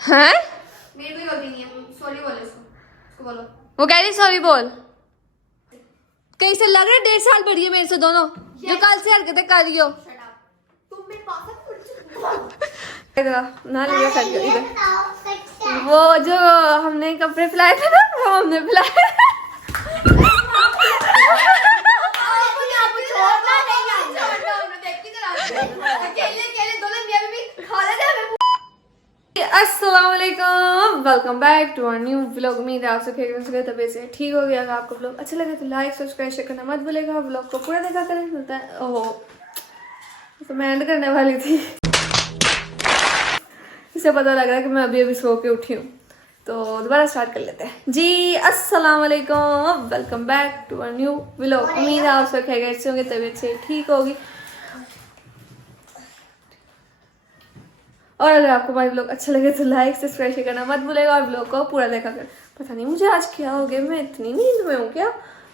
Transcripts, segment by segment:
हैं? मेरी कोई गलती नहीं है, सॉरी बोलो उसको बोलो। वो कह रही सॉरी बोल। कैसे लग रहा है 1.5 साल बड़ी है मेरे से दोनों, जो कल से हरकतें कर रही हो। तुम मेरे पास ना लिया इधर। वो जो हमने कपड़े फैलाए थे ना, वो हमने फैलाए। अस्सलामुअलैकुम, welcome back to our new vlog. उम्मीद है आप सब खैरियत से तबीयत से ठीक हो गया। अगर आपको व्लॉग अच्छा लगे तो लाइक सब्सक्राइब शेयर करना मत भूलेगा। व्लॉग को पूरा देखा करें। मिलता है ओहो, तो मैं एंड करने वाली थी, इससे पता लग रहा है कि मैं अभी सो के उठी हूँ, तो दोबारा स्टार्ट कर लेते हैं जी। अस्सलाम वालेकुम, welcome back to our new vlog. उम्मीद है आप सब खैरियत से होंगे, तबीयत से ठीक होगी। और अगर आपको हमारे व्लॉग अच्छा लगे तो लाइक सब्सक्राइब करना मत भूलेगा और व्लॉग को पूरा देखा कर। पता नहीं मुझे आज क्या हो गया, मैं इतनी नींद में हूँ क्या।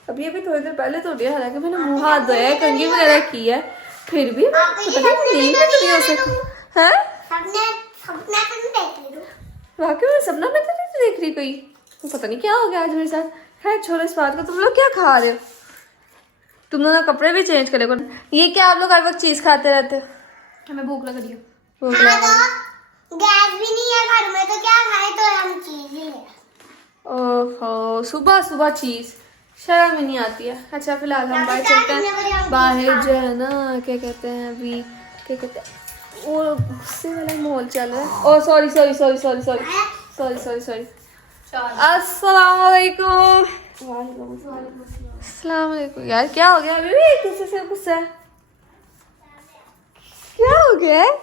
अभी थोड़ी देर पहले तो दिया, हालांकि मैंने मुँह हाथ धोया है, कंघी वगैरह की है, फिर भी पता नहीं नींद में नहीं हो सकती है। वाकई में सपना में तो नहीं देख रही कोई, पता नहीं क्या हो गया आज मेरे साथ। खैर छोड़ो इस बात को। तुम लोग क्या खा रहे हो? तुम लोग कपड़े भी चेंज करे। ये क्या आप लोग हर वक्त चीज खाते रहते हो? हमें भूख लग रही है। गैस भी नहीं है घर में, तो क्या खाए, तो हम चीज ही है। ओहो, सुबह सुबह चीज, शर्म ही नहीं आती है। अच्छा फिलहाल हम बाहर चलते हैं। बाहर जो है ना, क्या कहते हैं अभी, क्या कहते हैं, वो गुस्से वाला माहौल चल रहा है। Oh sorry sorry sorry sorry sorry sorry sorry sorry. अस्सलाम वालेकुम। अस्सलाम वालेकुम। यार क्या हो गया? अभी भी एक दूसरे से गुस्सा है, क्या हो गया है?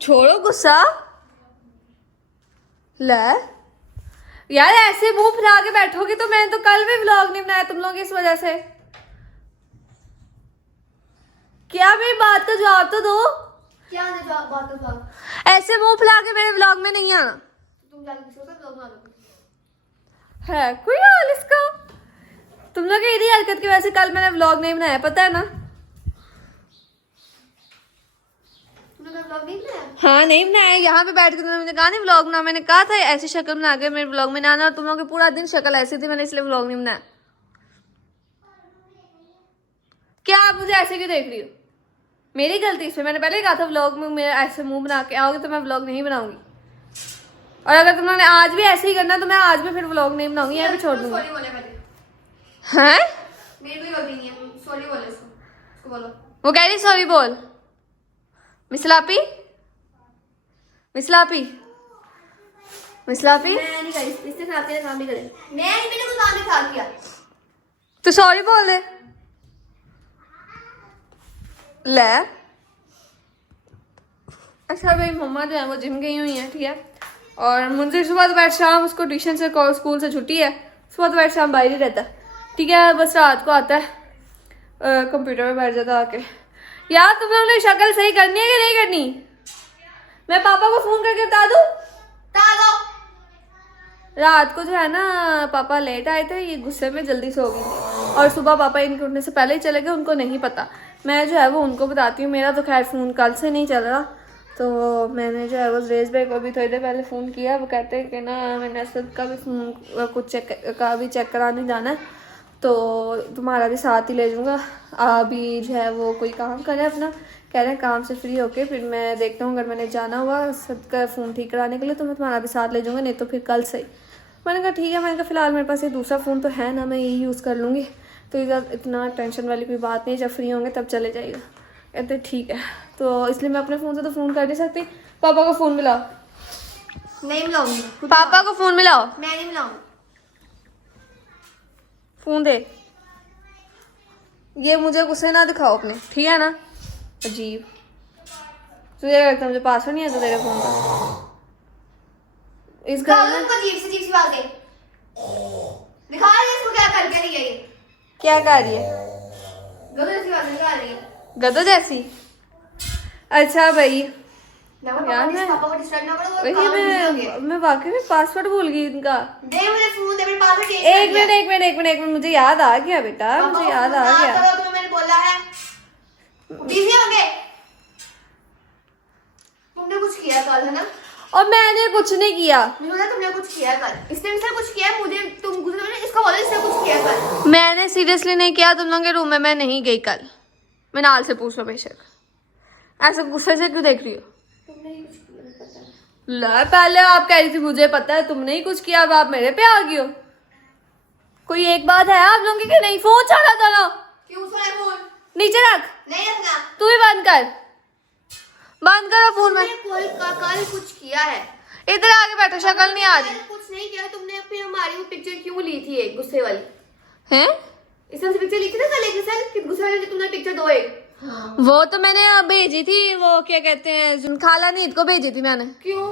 छोड़ो गुस्सा। ले यार, ऐसे मुंह फुला के बैठोगे तो मैंने तो कल भी व्लॉग नहीं बनाया तुम लोग इस वजह से। क्या मेरी बात का जवाब तो दो। क्या है जवाब? बात का जवाब। ऐसे मुंह फुला के मेरे व्लॉग में नहीं आना। तुम जाके किसी को लोग मारो है कोई हाल इसका? तुम लोग की इतनी हरकत की वजह से कल मैंने व्लॉग नहीं बनाया, पता है ना। तुमने ब्लॉग नहीं बनाया? हाँ नहीं बनाया। यहाँ पे बैठ के तुमने मुझे कहा नहीं व्लॉग बना, मैंने कहा था ऐसी शक्ल बना के मेरे व्लॉग में ना आना, और तुम लोग की पूरा दिन शक्ल ऐसी थी, मैंने इसलिए व्लॉग नहीं बनाया। क्या आप मुझे ऐसे क्यों देख रही हो? मेरी गलती इसमें, मैंने पहले कहा था व्लॉग में मेरे ऐसे मुंह बना के आओगे तो मैं व्लॉग नहीं बनाऊंगी। और अगर तुम लोगों ने आज भी ऐसे ही करना तो मैं आज भी फिर व्लॉग नहीं बनाऊंगी, यहाँ पे छोड़ दूंगी। सॉरी बोले पहले। हैं? मेरी कोई गलती नहीं है, सॉरी बोलो उसको बोलो। वो कह रही सॉरी बोल। मिसलापी मिसलापी मिसलापी, मैं नहीं करी, इससे खराब तेरा काम नहीं करे। मैंने कोई काम नहीं खराब किया। तू सॉरी बोल दे। ले अच्छा भाई, मम्मा जो है वो जिम गई हुई है, ठीक है। और मुझे सुबह दोपहर शाम, उसको ट्यूशन से स्कूल से छुट्टी है, सुबह दोपहर शाम बाहर ही रहता है, ठीक है। बस रात को आता है, कंप्यूटर में बैठ जाता आके। यार तुम लोगों ने शक्ल सही करनी है कि नहीं करनी? मैं पापा को फोन करके बता दूं? रात को जो है ना पापा लेट आए थे, ये गुस्से में जल्दी सो गई थी, और सुबह पापा इनके उठने से पहले ही चले गए, उनको नहीं पता। मैं जो है वो उनको बताती हूँ। मेरा तो खैर फ़ोन कल से नहीं चल रहा, तो मैंने जो है वो रेस भाई को भी थोड़ी देर पहले फ़ोन किया। वो कहते हैं कि ना मैंने असद का भी फ़ोन कुछ चेक कराने जाना है, तो तुम्हारा भी साथ ही ले जाऊँगा। अभी जो है वो कोई काम करे अपना, कह रहे हैं काम से फ्री होके फिर मैं देखता हूँ, अगर मैंने जाना हुआ असद का फ़ोन ठीक कराने के लिए तो मैं तुम्हारा भी साथ ले जाऊँगा, नहीं तो फिर कल से ही। मैंने कहा ठीक है। मैंने कहा फ़िलहाल मेरे पास ये दूसरा फ़ोन तो है ना, मैं यही यूज़ कर लूँगी, तो इतना टेंशन वाली कोई बात नहीं, जब फ्री होंगे तब चले जाइएगा। कहते ठीक है, तो इसलिए मैं अपने फ़ोन से तो फ़ोन कर नहीं सकती। पापा को फ़ोन मिलाओ। नहीं मिलाऊंगी। पापा को फ़ोन मिलाओ। मैं नहीं मिलाऊंगी। फ़ोन दे। ये मुझे गुस्से ना दिखाओ अपने, ठीक है ना। अजीब, तुझे लगता है मुझे पासवर्ड नहीं है तो तेरे फ़ोन का? इस घर में अजीब सी बातें दिखा रही है, इसको क्या करके नहीं है ये? क्या कर रही है? गलत सी बातें दिखा रही है। गधो जैसी। अच्छा भाई ना यार, पापा को डिस्टर्ब ना करो, वो वही काम बिजी हो गए। मैं वाकई में पासवर्ड भूल गई इनका। दे मुझे फोन, दे मेरे पासवर्ड चेंज एक मिनट मुझे याद आ गया बेटा, मुझे याद आ गया। तुम्हें मैंने बोला है बिजी हो गए। तुमने कुछ किया कल, है ना? और मैंने कुछ नहीं किया। मुझे पता तुमने कुछ किया कल, इसने मुझसे कुछ किया, मुझे तुम गुस्से में इसका बोला इसने कुछ किया कल। मैंने सीरियसली नहीं किया, तुम लोगों के रूम में मैं नहीं गई कल। मैं नाल से पूछ लो बेशक, ऐसे गुस्से से क्यों देख रही हो? तुमने ही कुछ किया, मुझे पता है। ला, पहले आप कह रही थी मुझे पता है, तुमने ही कुछ किया, अब आप मेरे पे आ गई हो। कोई एक बात है आप लोगों की नहीं? फोन चला था ना, क्यों सोया फोन? नीचे रख। नहीं रखना। तू भी बंद कर, बंद करो फोन में। तुमने कल कुछ किया है? इधर आके बैठो, शक्ल नहीं आ रही। कुछ नहीं किया तुमने, फिर हमारी वो पिक्चर क्यों ली थी एक गुस्से वाली? हैं? इसने पिक्चर ली थी ना कल, एक सर गुस्से वाली तुमने पिक्चर दो एक। वो तो मैंने भेजी थी, वो क्या कहते हैं, खाला नींद को भेजी थी मैंने। क्यों?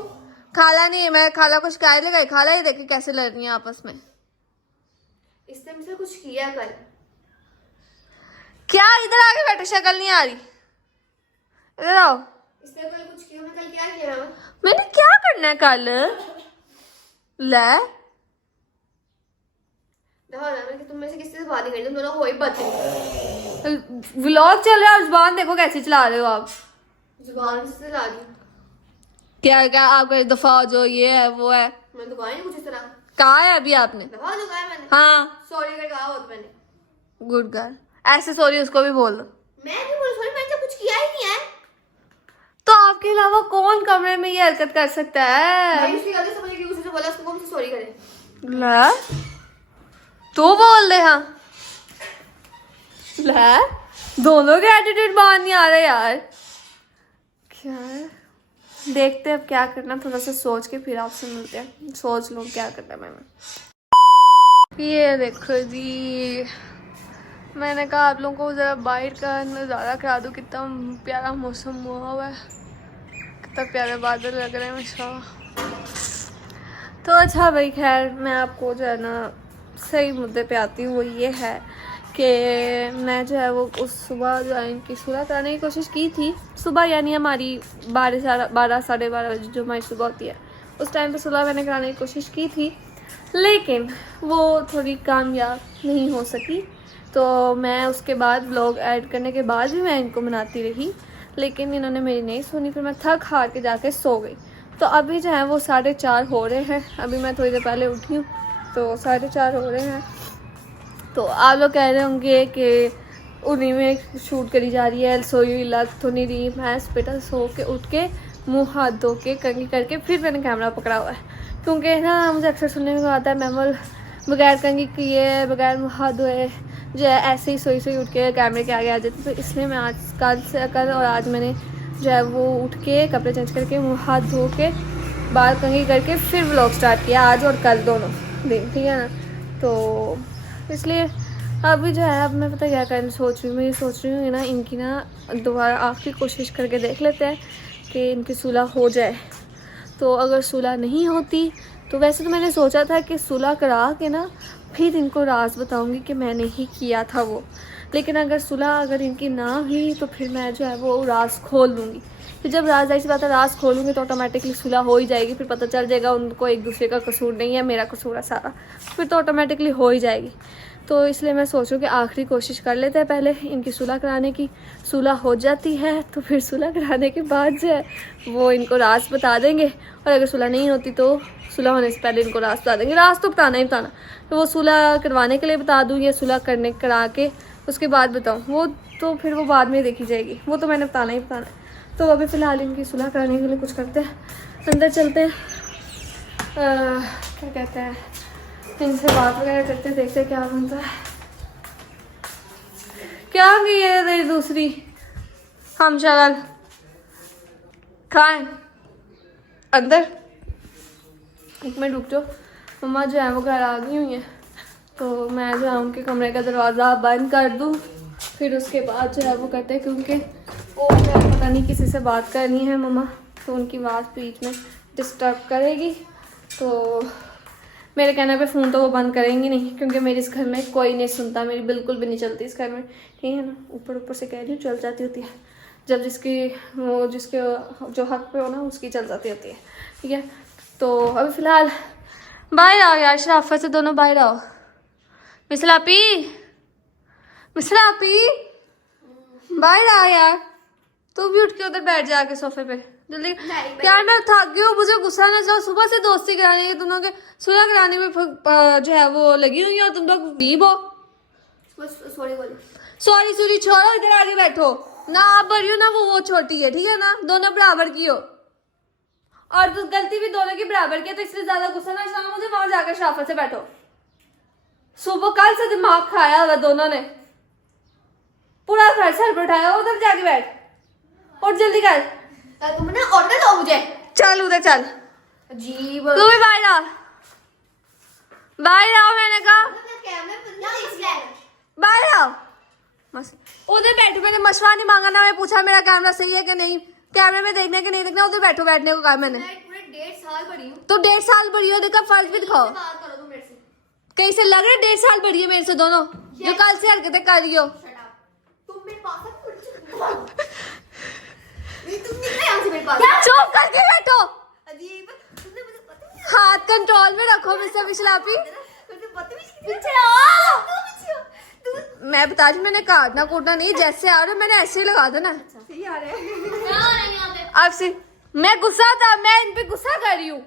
खाला नहीं, मैं खाला को शिकायत लगाई, खाला ही देखी कैसे लड़ रही है आपस में। इसने मुझसे कुछ किया कल। क्या? इधर आके बैठो, शक्ल नहीं आ रही, इधर आओ। इसने कल कुछ किया, मैं कल क्या किया? मैंने क्या करना है कल? ले तुम में से किसी से बात नहीं करनी, तुम दोनों हो ही बदतमीज। व्लॉग चल रहा है और जुबान देखो कैसे चला रहे हो आप। जुबान से ला दी। क्या क्या आपका एक दफा जो ये है वो है, मैंने तो कहा ही नहीं कुछ इस तरह। कहा है अभी आपने? दफा तो कहा मैंने। हाँ, सॉरी कर कहा होता मैंने। गुड गर्ल, ऐसे सॉरी उसको भी बोल दो। मैं नहीं बोल सॉरी, मैंने तो कुछ किया ही नहीं है। तो आपके अलावा कौन कमरे में ये हरकत कर सकता है? मैं इसकी गलती समझ के उसे बोला उसको मुझसे सॉरी करे। ला, तू बोल दे। हाँ ला, दोनों के एटीट्यूड बाहर नहीं आ रहे यार। क्या है? देखते हैं अब क्या करना, थोड़ा सा सोच के फिर आपसे मिलते हैं। सोच लो क्या करना है मैंने। ये देखो जी, मैंने कहा आप लोगों को ज़रा बाहर का नज़ारा करा दूँ, कितना प्यारा मौसम हुआ हुआ है, कितना प्यारे बादल लग रहे हैं माशाल्लाह। तो अच्छा भाई, खैर मैं आपको जो है ना सही मुद्दे पे आती हूँ। वो ये है कि मैं जो है वो उस सुबह जो है इनकी सुलह कराने की कोशिश की थी। सुबह यानी हमारी 12 साढ़े 12 बजे जो हमारी सुबह होती है, उस टाइम पे सुलह मैंने कराने की कोशिश की थी, लेकिन वो थोड़ी कामयाब नहीं हो सकी। तो मैं उसके बाद व्लॉग ऐड करने के बाद भी मैं इनको मनाती रही, लेकिन इन्होंने मेरी नहीं सुनी। फिर मैं थक हार के जाके सो गई। तो अभी जो है वो 4:30 हो रहे हैं, अभी मैं थोड़ी देर पहले उठी हूँ, तो 4:30 हो रहे हैं। तो आप लोग कह रहे होंगे कि उन्हीं में शूट करी जा रही है, सोई हुई लग तो नहीं रही। मैं बेटा सो के उठ के मुँह हाथ धो के कंघी करके फिर मैंने कैमरा पकड़ा हुआ है, क्योंकि ना मुझे अक्सर सुनने में आता है मैमल बगैर कंघी किए, बगैर मुँह हाथ धोए जो है ऐसे ही सोई उठ के कैमरे के आगे आ जाती। तो इसलिए मैं आज कल और आज मैंने जो है वो उठ के कपड़े चेंज करके मुँह हाथ धो के बाल कंघी करके फिर व्लॉग स्टार्ट किया, आज और कल दोनों दिन, ठीक है ना। तो इसलिए अभी जो है अब मैं पता क्या करना सोच रही हूँ, मैं ये सोच रही हूँ ना इनकी ना दोबारा आखिरी कोशिश करके देख लेते हैं कि इनकी सुलह हो जाए। तो अगर सुलह नहीं होती तो वैसे तो मैंने सोचा था कि सुलह करा के ना फिर इनको राज बताऊंगी कि मैंने ही किया था वो, लेकिन अगर सुलह इनकी ना हुई तो फिर मैं जो है वो राज खोल दूँगी। फिर जब राज ऐसी बात है राज खोलूँगी तो ऑटोमेटिकली सुलह हो ही जाएगी, फिर पता चल जाएगा उनको एक दूसरे का कसूर नहीं है, मेरा कसूर है सारा, फिर तो ऑटोमेटिकली हो ही जाएगी। तो इसलिए मैं सोचूं कि आखिरी कोशिश कर लेते हैं पहले इनकी सुलह कराने की। सुलह हो जाती है तो फिर सुलह कराने के बाद जो है वो इनको राज बता देंगे, और अगर सुलह नहीं होती तो सुलह होने से पहले इनको राज बता देंगे। राज तो बताना ही बताना, तो वो सुलह करवाने के लिए बता दूँ या सुलह करा के उसके बाद बताऊँ, वो तो फिर वो बाद में देखी जाएगी, वो तो मैंने बताना ही बताना है। तो अभी फ़िलहाल इनकी सुलह कराने के लिए कुछ करते हैं, अंदर चलते हैं, क्या कहते हैं, इनसे बात वगैरह करते हैं, देखते हैं क्या बनता है। क्या गई है तेरी दूसरी हम शगल खाएं अंदर? एक मिनट रुक जाओ, मम्मा जो है वो घर आ गई हुई हैं, तो मैं जो है उनके कमरे का दरवाज़ा बंद कर दूँ, फिर उसके बाद जो है वो करते हैं, क्योंकि वो पता नहीं किसी से बात करनी है मम्मा, तो उनकी आवाज़ बीच में डिस्टर्ब करेगी। तो मेरे कहने पे फ़ोन तो वो बंद करेंगी नहीं, क्योंकि मेरे इस घर में कोई नहीं सुनता, मेरी बिल्कुल भी नहीं चलती इस घर में, ठीक है ना। ऊपर से कह रही हूँ चल जाती होती है, जब जिसके जो हक पे हो ना उसकी चल जाती होती है, ठीक है। तो अभी फ़िलहाल बाहर आओ यार, शराफत से दोनों बाहर आओ। मिसलापी बाहर आओ यार, तू भी उठ के उधर बैठ जा के सोफे पे, जल्दी नहीं, यार मैं थक गई हूँ, मुझे गुस्सा ना जाओ। सुबह से दोस्ती कराने की तुम लोग के सुलह कराने में जो है वो लगी हुई हो तुम लोग। गरीब हो। सॉरी बोलो। सॉरी छोड़ो, इधर आगे बैठो ना। आप बड़ी हो ना, वो छोटी है, ठीक है ना। दोनों बराबर की हो और तो गलती भी दोनों की बराबर की है, तो इसलिए ज्यादा गुस्सा ना चलाओ मुझे। वहां जाकर शराफत से बैठो। सुबह कल से दिमाग खाया हुआ दोनों ने, पूरा घर सर पर उठाया। उधर जाके बैठ और जल्दी कर। तुमने ऑर्डर दो मुझे। चल उधर चल। अजीब। तू भी बाहर आ, बाहर आओ। मैंने कहा बाहर आओ। उधर बैठो। मैंने मशवरा नहीं मांगा ना, मैं पूछा मेरा कैमरा सही है कि नहीं, कैमरे में देखने के नहीं देखना। उधर बैठो, बैठने को कहा मैंने। पूरे 1.5 साल बड़ी हूँ। तो 1.5 साल बड़ी हो, देखा फर्क भी दिखाओ। बात करो तुम मेरे से। कैसे लग रहा है 1.5 साल बड़ी है मेरे से दोनों, जो कल से हरकतें कर रही हो। तुम मेरे पास तुम निकले यहाँ से मेरे पास। चुप करके बैठो। अजीब। तुमने मुझे पता हाथ कंट्रोल में रखो मिस्टर विशलापी। मैं बता रही, मैंने काटना कूटना नहीं, जैसे आ रहे मैंने ऐसे ही लगा देना। सही आ रहे हैं। अब से मैं गुस्सा था, मैं इन पे गुस्सा कर रही हूँ,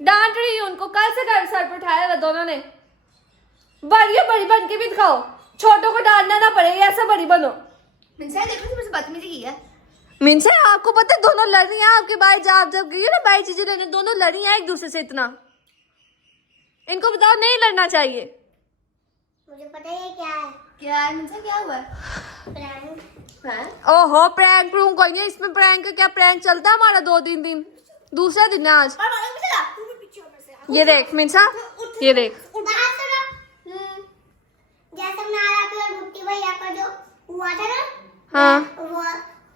डांट रही हूँ उनको। कल से घर सर पर उठाया हुआ दोनों ने। बड़ी बन के भी दिखाओ, छोटों को डांटना ना पड़े, ऐसा बड़ी बनो। देखो तुमसे बदतमीजी की है। मीन से आपको पता है दोनों लड़ रही हैं आपके भाई। जब गई हो ना भाई चीजें लेने, दोनों लड़ रही हैं एक दूसरे से इतना। इनको बताओ नहीं लड़ना चाहिए। मुझे पता है क्या है। क्या है मुझसे क्या हुआ है? प्रैंक। हैं? ओहो प्रैंक प्रूंक कोई नहीं इसमें। प्रैंक का क्या, प्रैंक चलता है हमारा 2-3 दिन, दूसरा दिन है आज। ये देख मिनसा, ये देख। बात सुनो। जैसे नाला पे गुट्टी भैया का जो हुआ था ना, हाँ वो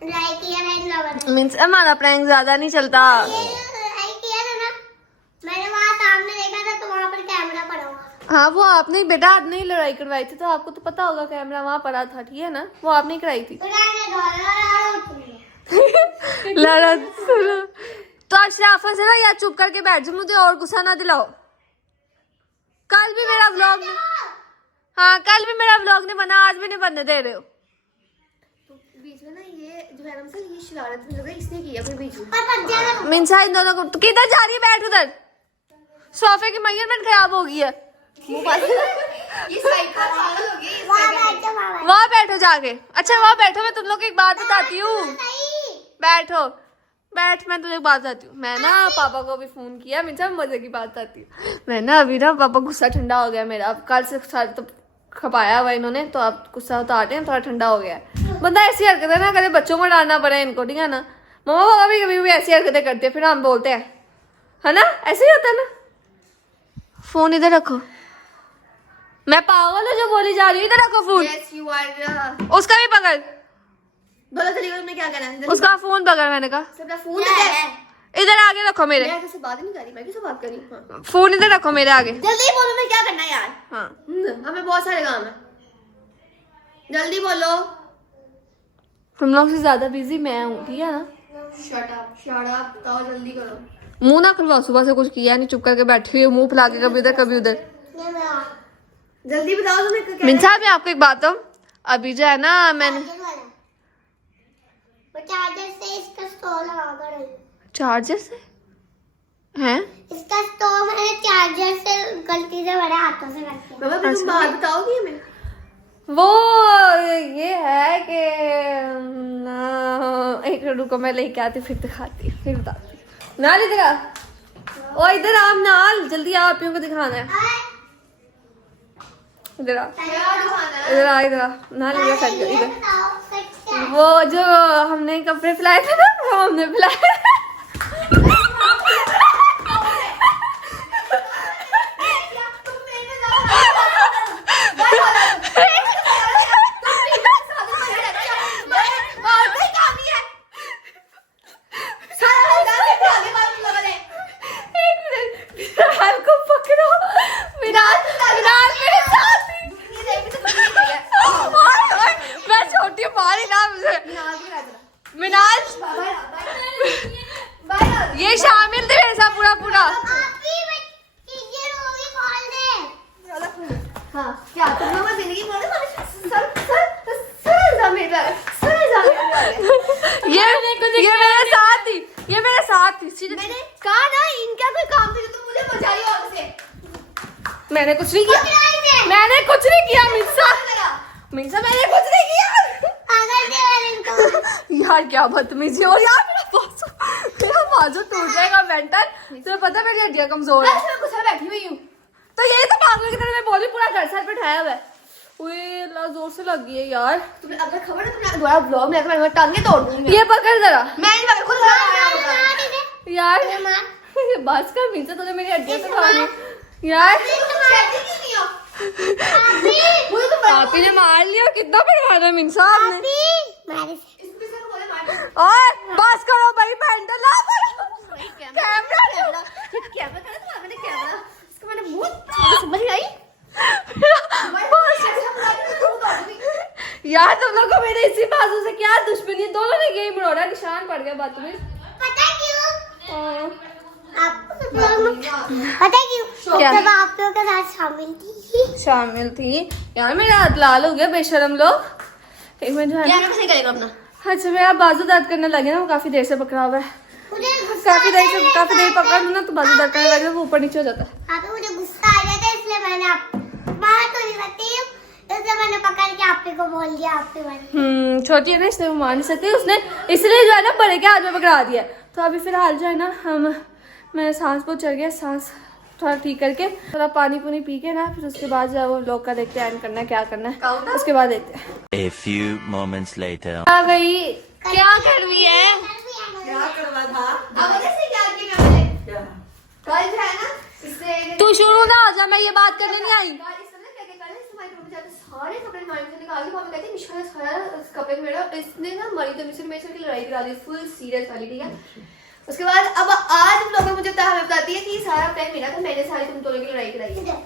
लाइक किया था इन लोगों ने। मीन्स हमारा प्रैंक ज्यादा नहीं चलता। ये जो लाइक किया था ना, मैंने वहाँ सामने देखा था, तो वहाँ पर कैमरा पड़ा हुआ। हाँ वो आपने बेटा आपने ही लड़ाई करवाई थी, तो आपको तो पता होगा कैमरा वहां पड़ा था, ठीक है ना। वो आपने कराई थी। तो मैंने डॉलर लड़ा सुनो। तो आज शराफत से ना यार चुप करके बैठ जाओ, मुझे और गुस्सा ना दिलाओ। कल भी मेरा व्लॉग, हाँ कल भी मेरा व्लॉग नहीं बना, आज भी नहीं बनने दे रहे हो। तो बीच में ना ये जो है ना ये शरारत मुझे लग रहा है इसने किया फिर बीच में। पर मिनसा इन दोनों को, तो किधर जा रही है? बैठ उधर। सोफे की मेजरमेंट खराब हो गई है। ये साइड का पागल हो गई। वहाँ बैठो, वहाँ बैठो। वहाँ बैठो जाके। अच्छा वहाँ बैठो, मैं तुम लोग को एक बात बताती हूँ। बैठो बैठ, मैं तुझे एक बात बताती हूँ। मैं ना पापा को भी फोन किया, मुझे मजे की बात बताती हूँ। मैं ना अभी ना पापा गुस्सा ठंडा हो गया मेरा। अब कल से सारे तो खपाया हुआ इन्होंने, तो अब गुस्सा उतारते हैं, थोड़ा ठंडा हो गया है। बंदा ऐसी हरकतें ना करे, बच्चों को डालना पड़े इनको, ठीक है ना। मम्मा पापा भी कभी भी ऐसी हरकतें करते हैं, फिर हम बोलते हैं, है ना। ऐसे ही होता है ना। फोन इधर रखो। मैं पागल हूँ जो बोली जा रही हूँ। इधर रखो फोन। Yes, you are, उसका भी पकड़, बोलो चलिए तुमने क्या करना है? उसका फोन पकड़। मैंने कहा सबका फोन है। इधर आगे रखो मेरे। मैं किसी बात नहीं कर रही, मैं किसी बात कर रही हूँ। हाँ। फोन इधर रखो मेरे आगे। जल्दी बोलो मैं क्या करना है यार। हाँ हमें बहुत सारे काम है, जल्दी बोलो। तुम लोग से ज्यादा बिजी मैं हूँ, ठीक है ना। शट अप बताओ जल्दी करो। मुंह ना खुलवाओ, सुबह से कुछ किया नहीं, चुप करके बैठी हुई मुंह फुला के कभी उधर कभी उधर। जल्दी बताओ तुम्हें क्या मिनसा मैं आपको एक बात हूँ, अभी जो है ना मैंने वो चार्जर से इसका स्टोव लगा कर, चार्जर से हैं इसका स्टोव मैंने चार्जर से गलती से बड़े हाथों से करके। बाबा फिर तुम बात बताओगी हमें। वो ये है कि एक रुको मैं लेके आती फिर दिखाती फिर बताती। नाल इधर आ, ओ इधर आप नाल जल्दी आ, आप को दिखाना है। इधर आ, क्या दिखाना है? इधर आ, इधर आ नाल, इधर कर ये इधर। बताओ सच क्या है? वो जो हमने कपड़े फैलाए थे ना, वो हमने फैलाए। विराल को पकड़ो, विराल विराल मेरे साथ ही। मैं छोटी मारी ना मुझे मिनाल, ये शामिल थे मेरे साथ पूरा पूरा। आपकी चीजें होगी खोल दे। हाँ क्या तुम लोग जिंदगी बोले सर ये मेरे साथ ही ये मेरे साथ थी सीधे। मैंने कहा ना इनका कोई काम था जो तुम मुझे बचाई आग से। मैंने कुछ नहीं किया, मैंने कुछ नहीं किया मिर्जा, मिर्जा मैंने कुछ नहीं किया। यार क्या बदतमीजी, और यार मेरा बाजू टूट जाएगा मेंटल। तुम्हें पता है मेरी हड्डियां कमजोर है। मैं गुस्सा बैठी हुई हूँ। तो यही तो पागल की तरह मैं बोली, पूरा घर सर पे उठाया हुआ है। उए अल्लाह जोर से लग गई है यार। तुम्हें अगर खबर है तुमने दोबारा ब्लॉग में मैं टांगे तोड़ दूंगी। ये पकड़ जरा। मैं इन खुद यार ये बस का मिर्चा, तुझे मेरी हड्डियां तो खा रही यार। आपी ने मार लिया, कितना पड़वाना मिर्चा आपने। ओए बस करो भाई, मेंटल ना यार। तुम लोग को मेरे इसी बाजू से क्या दुश्मनी, दोनों ने गेम रोड़ा, निशान पड़ गया बात में। पता क्यों? हाँ। पता क्यों? क्या? जब आप लोगों के साथ शामिल थी यार। मेरा हाथ लाल हो गया, बेशरम लोग। एक मिनट जो है ना, कैसे करेगा अपना। अच्छा मेरा बाजू दर्द करने लगे ना, वो काफी देर से पकड़ा हुआ है। काफी देर पकड़ लूँ ना तो बाजू दर्द करने लगे, वो ऊपर नीचे हो जाता है। मुझे गुस्सा आ गया था, इसलिए मैंने आप बाहर तो नहीं सकती हूँ, इसलिए मैंने पकड़ के आप को बोल दिया। आप छोटी है ना, इसलिए वो मान नहीं सकती, उसने इसलिए जो है ना बड़े के हाथ में पकड़ा दिया। तो अभी फिलहाल जो है ना मैं सांस बहुत चढ़ गया, सांस थोड़ा ठीक करके थोड़ा पानी पुनी पी के ना, फिर उसके बाद जो है वो लोग का देखते हैं एंड करना है, क्या करना है उसके बाद देखते हैं। A few moments later. आ गई, क्या कर रही है? अब कैसे क्या किया मैंने कल जो है ना इससे तू शुरू ना आ जा, मैं ये बात करने नहीं आई। सारे कपड़े माइंड से निकाल के पापा कहते हैं मिशा ने सारा कपड़े मेरा इसने ना मरी तो मिशा मेरे की लड़ाई करा दी, फुल सीरियस वाली, ठीक है। उसके बाद अब आज हम लोग मुझे हमें बताती है कि सारा प्लान मेरा था, मैंने सारी तुम दोनों की लड़ाई कराई है।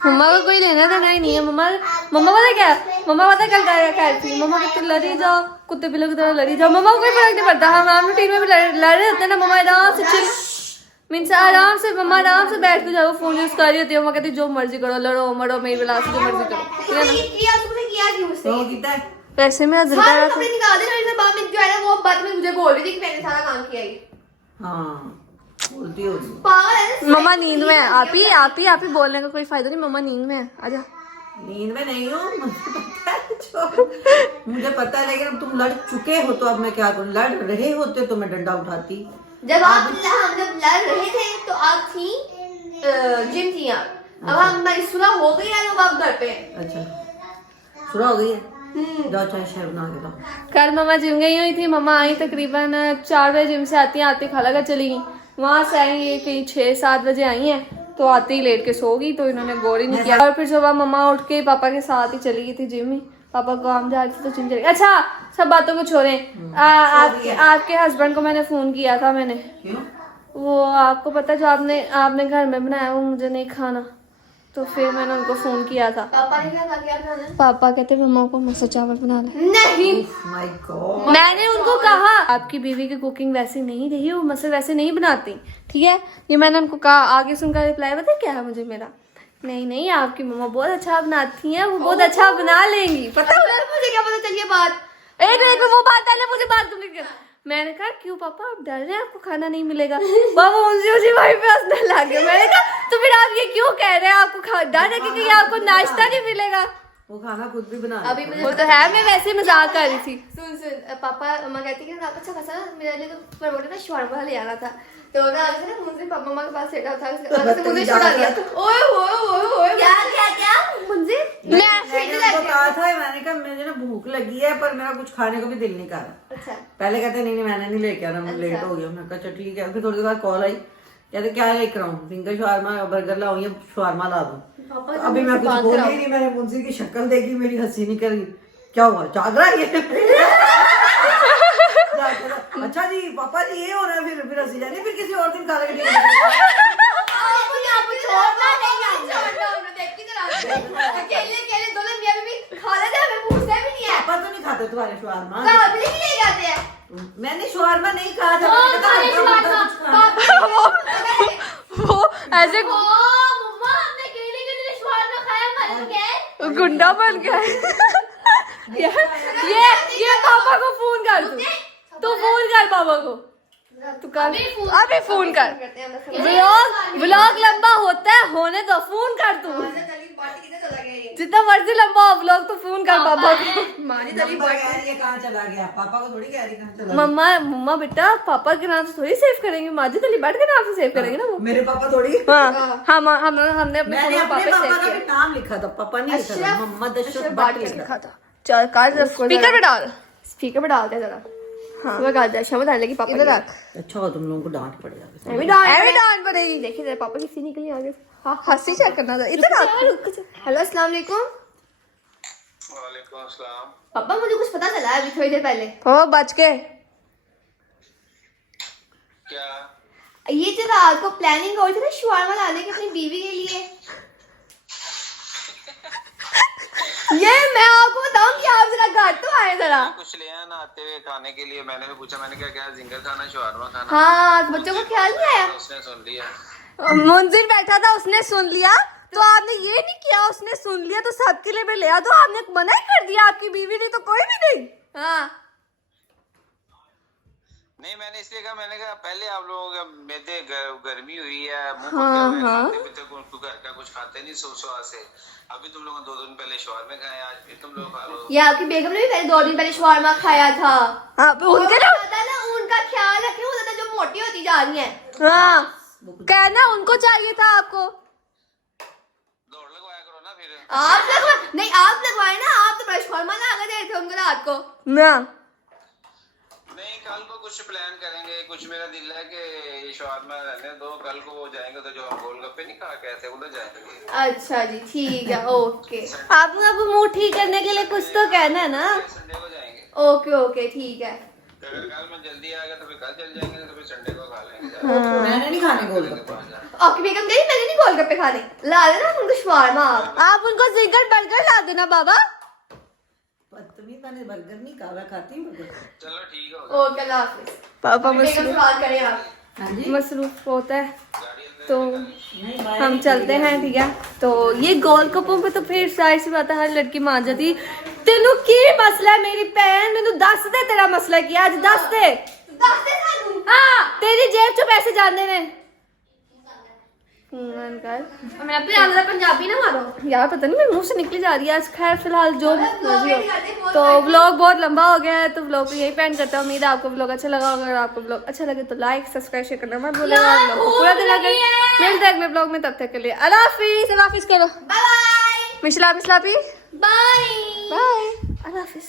मम्मा को कोई लेना देना ही नहीं है। मम्मा पता क्या, मम्मा पता कल क्या थी, मम्मा को लड़ी जाओ, कुत्ते बिल्लों की तरह लड़ी जाओ, मम्मा को कोई फर्क नहीं पड़ता। हम रूटीन में भी लड़ रहे होते हैं ना, मम्मा आराम से चिल मीन्स आराम से, मम्मा आराम से बैठ के जाओ, फोन यूज कर रही होती है, मम्मा कहती जो मर्जी करो, लड़ो मरो, मेरी बिला से जो मर्जी करो, ठीक है ना। वैसे में सारे कपड़े निकाल दे, मेरे बाद में जो है ना वो बात में मुझे बोल रही थी कि मैंने सारा काम किया है। पागल है ना। मम्मा नींद में है। आप ही बोलने का कोई फायदा नहीं, मम्मा नींद में है, आजा। नींद में नहीं हूँ, मुझे पता है, लेकिन अब तुम लड़ चुके हो तो अब मैं क्या करूँ। लड़ रहे होते तो मैं डंडा उठाती। जब हम जब लड़ रहे थे तो आप थी जिम थी आप, अब हमारी सुलह हो गई है, अब आप घर पे हैं। अच्छा सुना हो गई है, जाओ चाय शेयर बना के दो। कल मम्मा जिम गई हुई थी, मम्मा आई तकरीबन 4 बजे जिम से आती खाला का चली गई, वहां से आई ये कहीं 6-7 बजे आई हैं, तो आते ही लेट के सो गई, तो इन्होंने गौर ही नहीं किया। और फिर सुबह मम्मा उठ के पापा के साथ ही चली गई थी जिम में, पापा काम जा रही थी तो जिम चली गई। अच्छा सब बातों को छोड़ें, आपके हस्बैंड को मैंने फोन किया था, मैंने क्यों? वो आपको पता है जो आपने घर में बनाया वो मुझे नहीं खाना, तो फिर मैंने उनको फोन किया था। पापा ने क्या कहा कि आप खाना? पापा कहते मम्मा को मसा चावल बना ले। नहीं माय गॉड, मैंने उनको कहा आपकी बीवी की कुकिंग वैसी नहीं रही, वो मसल वैसे नहीं बनाती, ठीक है, ये मैंने उनको कहा। आगे सुनकर रिप्लाई पता क्या है मुझे मेरा, नहीं आपकी मम्मा बहुत अच्छा बनाती हैं, वो बहुत अच्छा बना लेंगी। पता है मुझे क्या पता चलिए बात। एक वो बात है मुझे बात तुमने क्या, मैंने कहा क्यों पापा आप डर रहे हैं आपको खाना नहीं मिलेगा? बाबा उसी भाई पे हंसने लगे। मैंने कहा तो फिर आप ये क्यों कह रहे हैं आपको डर है क्योंकि आपको नाश्ता नहीं मिलेगा? वो खाना खुद भी बना अभी मुझे वो तो है, मैं वैसे ही मजाक कर रही थी। सुन पापा मम्मा कहती कि आप अच्छा खासा मेरे लिए तो परवड़े ना शवारमा ले आना था, तो ना आज ना मुझे पापा मम्मा के पास सेटा था, मुझे छुड़ा दिया। ओए ओए क्या मुझे मैंने तो कहा था, मैंने कहा मुझे ना भूख लगी है पर मेरा कुछ खाने को भी दिल नहीं कर रहा। अच्छा पहले कहते नहीं मैंने नहीं लेके आना, मैं लेट हो गया। मैं कहा चल ठीक है। फिर थोड़ी देर बाद कॉल आई, कहते क्या लेकर आऊँ, फिंगर शवारमा बर्गर लाऊं या शवारमा ला दूं? तो अभी मैं कुछ बोल ही नहीं, मैंने मुंशी की शक्ल देखी, मेरी हंसी नहीं करी। क्या हुआ जाग रहा है ये? अच्छा जी पापा जी ये हो रहा है, फिर हंसी जानी, फिर किसी और दिन खा लेंगे। अकेले दोनों मियां बीवी खा लेते हैं, हमें पूछना भी नहीं है। पापा तो नहीं खाते तुम्हारे शवारमा? काबली ही ले जाते हैं। मैंने शवारमा नहीं कहा था, वो ऐसे मम्मा हमने केले के लिए शवारमा खाया, हमारे तो क्या है? गुंडा बन गया है। ये पापा को फोन कर दो। तू फोन कर पापा को, तू कर अभी फोन कर। करते हैं हम लोग। व्लॉग लंबा होता है, होने दो, फोन कर तू। तली बाटी किधर चला गया ये? जितना मर्जी लंबा हो व्लॉग, तो फोन कर पापा को। मारी नंबर तली कह रही है कहाँ चला गया, पापा को थोड़ी कह रही कहाँ चला गया। मम्मा बेटा पापा के नाम से थोड़ी सेव करेंगे, माजी तली बैठ के नाम से सेव करेंगे ना वो। मेरे पापा थोड़ी, हाँ हमने अपने मैंने फोन में अपने पापा पापा सेव का भी किया। नाम लिखा था, पापा नहीं लिखा था, मोहम्मद अशरफ भट्ट लिखा था। चल काट, स्पीकर पे डाल। स्पीकर पे डालते हैं जरा। हाँ वो काट दे, क्षमा डालने की पापा इधर की। रख। अच्छा हो तुम लोगों को डांट पड़ जाएगा। एवी डांट पड़ेगी। देखिए जरा पापा की सी निकली आगे। हाँ हंसी चेक करना था इधर रख। हेलो अस्सलाम वालेकुम। वालेकुम अस्सलाम। पापा मुझे कुछ पता चला है अभी थोड़ी देर पहले। हो बच के। क्या? ये जो रात को प्लानिंग हो रही थी ना शवारमा लाने की अपनी बीवी के लिए, ये मैं आपको बताऊं कि आप जरा घर तो आए जरा। कुछ ले आना आते हुए खाने के लिए। मैंने भी पूछा, मैंने क्या क्या जिंगर खाना, शवारमा खाना। हाँ तो बच्चों को ख्याल नहीं आया। उसने सुन लिया। मुंजिर बैठा था, उसने सुन लिया, तो आपने ये नहीं किया, उसने सुन लिया तो सबके लिए भी ले आ दो। आपने मना ही कर दिया, आपकी बीवी नहीं तो कोई भी नहीं। हाँ नहीं मैंने इसलिए कहा, मैंने कहा पहले आप लोगों का मैदे गर्मी हुई है, मुंह हाँ, पके हुए हाँ। खाते पीते घर का कुछ खाते नहीं सुबह से। अभी तुम लोगों 2 दिन पहले शवारमे खाए, आज फिर तुम लोग खा लो। ये आपकी बेगम ने भी पहले 2 दिन पहले शवारमा खाया था। हाँ उनके ना, पता ना उनका ख्याल रखे, वो ज्यादा जो मोटी होती जा रही है। हाँ कहना उनको चाहिए था आपको। दौड़ लगवाया करो ना फिर। आप लगवा नहीं, आप लगवाए ना, आप तो बड़ा शवारमा ला के दे रहे थे उनको रात को। ना नहीं कल को कुछ प्लान करेंगे, कुछ मेरा दिल है कि शवारमा रहने दो, कल को वो जाएंगे तो जो हम गोलगप्पे नहीं खा के थे उधर जाएंगे। अच्छा जी ठीक है, ओके आपने अब मुंह ठीक करने के लिए कुछ तो कहना है ना। संडे को जाएंगे। ओके ओके ठीक है। अगर कल में जल्दी आएगा तो फिर कल चल जाएंगे, तो फिर संडे को खा लेंगे। मैंने नहीं खाने गोलगप्पे। आपकी बेगम गई, मैंने नहीं गोलगप्पे खाने, ला देना उनको शवारमा आप। आप उनको जिंगर बर्गर ला देना बाबा। बदतमीज, मैंने बर्गर नहीं खा, मैं खाती हूँ बर्गर। चलो ठीक है। ओके अल्लाह हाफिज। पापा बेगम से बात करें आप। हाँ जी। मसरूफ होता है तो नहीं बाहर हम चलते हैं, ठीक है। तो ये गोल कपों पे तो फिर जाहिर सी बात है हर लड़की मान जाती। तेनू की मसला है मेरी भैन, मैनू दस दे तेरा मसला की, आज दस दे। हाँ तेरी जेब चो पैसे जाने ने। मैं अपने अंदर पंजाबी ना मारो यार पता नहीं मेरे मुंह से निकली जा रही है आज। खैर फिलहाल जो मर्जी हो। तो तो व्लॉग बहुत लंबा हो गया है, तो व्लॉग को यही पेंड करता हूँ। उम्मीद है आपको व्लॉग अच्छा लगा होगा। अगर आपको व्लॉग अच्छा लगे तो लाइक सब्सक्राइब शेयर करना मत भूलिएगा। व्लॉग को पूरा दिन अगर मिलते हैं अगले व्लॉग में, तब तक के लिए अल्लाह हाफिज। अल्लाह हाफिज करो बाय मिशला मिशलापी बाय बाय। अल्लाह हाफिज।